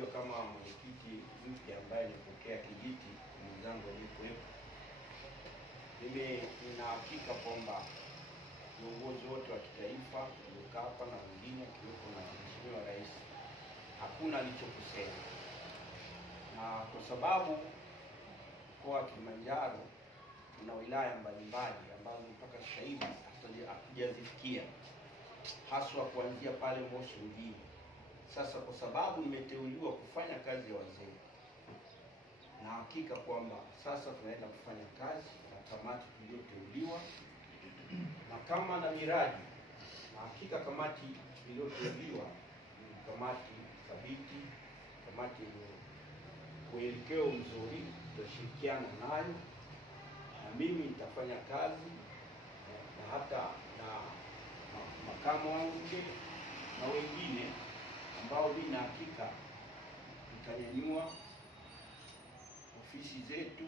nikiwa kama mwenyekiti mpya ambaye nilipokea kijiti, mwenzangu alikuwepo. Mimi nina hakika kwamba viongozi wote wa kitaifa waliokaa hapa na wengine akiwepo na Mheshimiwa Rais hakuna alichokusema, na kwa sababu mkoa wa Kilimanjaro una wilaya mbalimbali ambazo mpaka sasa hivi hatujazifikia, haswa kuanzia pale Moshi mjini. Sasa kwa sababu nimeteuliwa kufanya kazi ya wazee, na hakika kwamba sasa tunaenda kufanya kazi na kamati iliyoteuliwa na kama na miradi, na hakika kamati iliyoteuliwa ni kamati thabiti, kamati yenye mwelekeo mzuri, tutashirikiana nayo, na mimi nitafanya kazi na hata na makamu wangu na wengine ambao mimi na hakika tutanyanyua ofisi zetu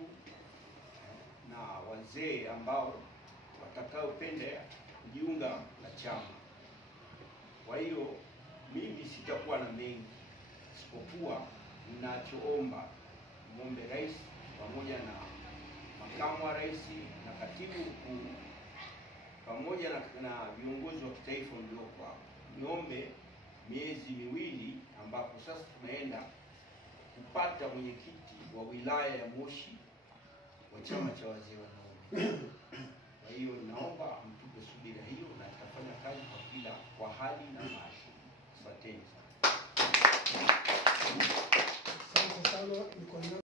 na wazee ambao watakaopenda kujiunga na chama. Kwa hiyo mimi sitakuwa na mengi, isipokuwa ninachoomba muombe Rais pamoja na makamu wa rais na katibu mkuu pamoja na viongozi wa kitaifa mlioko hapa, niombe miezi miwili ambapo sasa tunaenda kupata mwenyekiti wa wilaya ya Moshi wa chama cha wazee wanaume. Kwa hiyo naomba mtupe subira hiyo, na tutafanya kazi kwa hali na mali. Asanteni sana.